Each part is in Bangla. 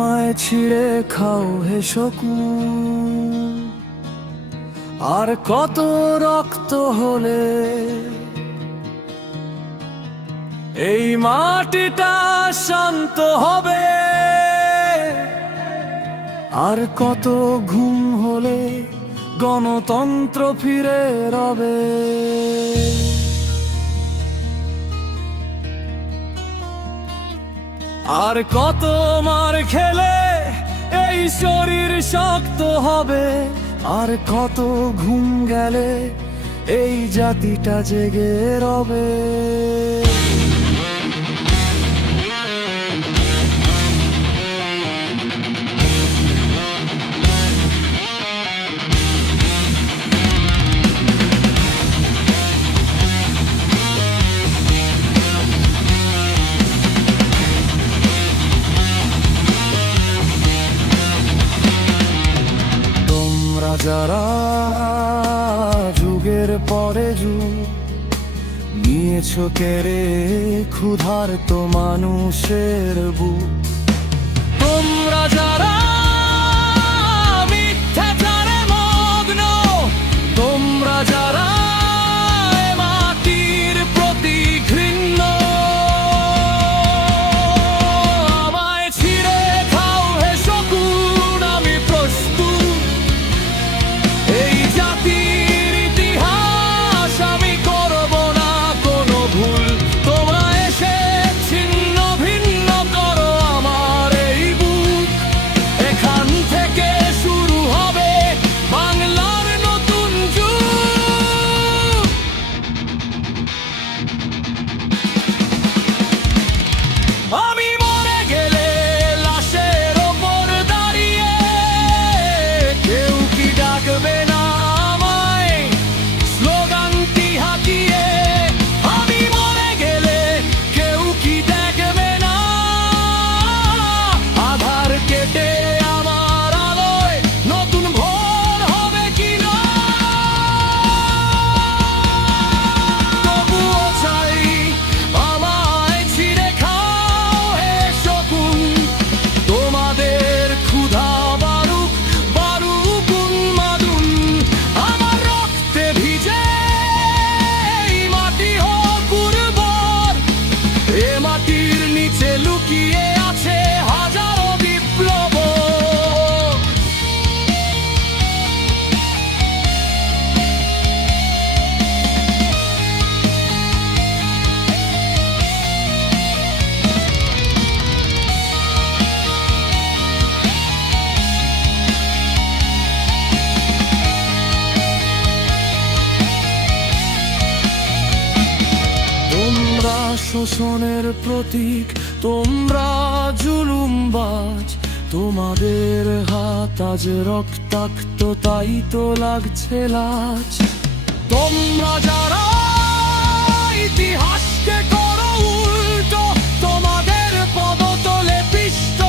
আমায় ছিঁড়ে খাও হে শকুন। আর কত রক্ত হলে এই মাটিটা শান্ত হবে, আর কত ঘুম হলে গণতন্ত্র ফিরে রবে। আর কত মার খেলে এই শরীর শক্ত হবে, আর কত ঘুম গেলে এই জাতিটা জেগে রবে। যারা যুগের পরে যুগ নিয়েছো কেড়ে ক্ষুধার্ত মানুষের বুক, তোমরা যারা মিথ্যাচারে মগ্ন, তোমরা যারা মাটির প্রতি ঘৃণ্য, আমায় ছিঁড়ে খাও হে শকুন, আমি প্রস্তুত। এই জাতির ইতিহাস আমি করব না কোনো ভুল, তোমরা এসে ছিন্ন ভিন্ন করো আমার এই বুক। এখান থেকে শুরু হবে বাংলার নতুন যুগ। আমি মরে গেলে লাশের ওপর দাঁড়িয়ে কেউ কি ডাকবে না আমায় স্লোগানটি হাঁকিয়ে? আমি মরে গেলে কেউ কি দেখবে না আধার কেটে আমার আলোয় নতুন ভোর হবে কিনা? তবুও চাই আমায় ছিঁড়ে খাও হে শকুন, তোমাদের ক্ষুধা বারুক বারুক উন্মাদন, আমার রক্তে ভিজে এই মাটি হোক উর্বর। এ মাটির নিচে লুকিয়ে আছে হাজারো বিপ্লব। তোমরা শোষণের প্রতীক, তোমরা জুলুমবাজ, তোমাদের হাত আজ রক্তাক্ত তাই তো লাগছে লাজ। তোমরা যারা ইতিহাসকে করো উল্টো, তোমাদের পদতলে পিষ্ট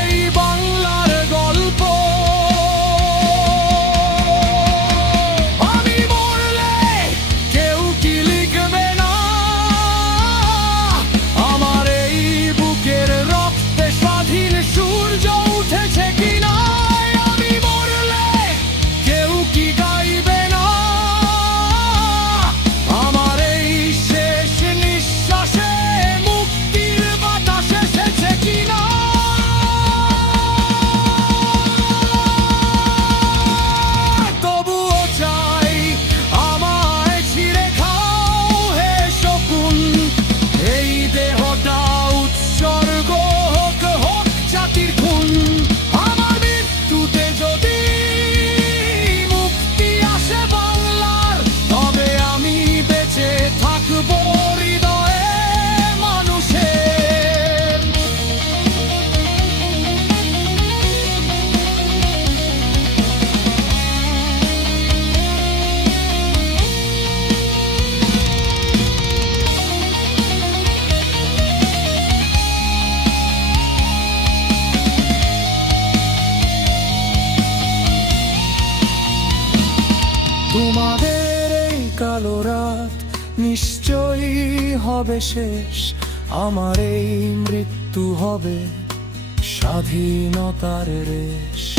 এই বাংলার গল্প। আমি মরলে কেউ কি লিখবে না আমার এই বুকের রক্তে স্বাধীন সূর্য উঠেছে কিনা? আমি মরলে কেউ কি গাইবে না আমার এই শেষ নিঃশ্বাসে মুক্তির বাতাস এসেছে কিনা? তবুও চাই আমায় ছিঁড়ে খাও হে শকুন, এই দেহটা উৎসর্গ হোক হোক জাতির খুন। আমার মৃত্যুতে যদি মুক্তি আসে বাংলার, তবে আমি বেঁচে থাকবো হৃদয়ে মানুষের। তোমাদের এই কালো রাত নিশ্চয়ই হবে শেষ, আমার এই মৃত্যু হবে স্বাধীনতার রেশ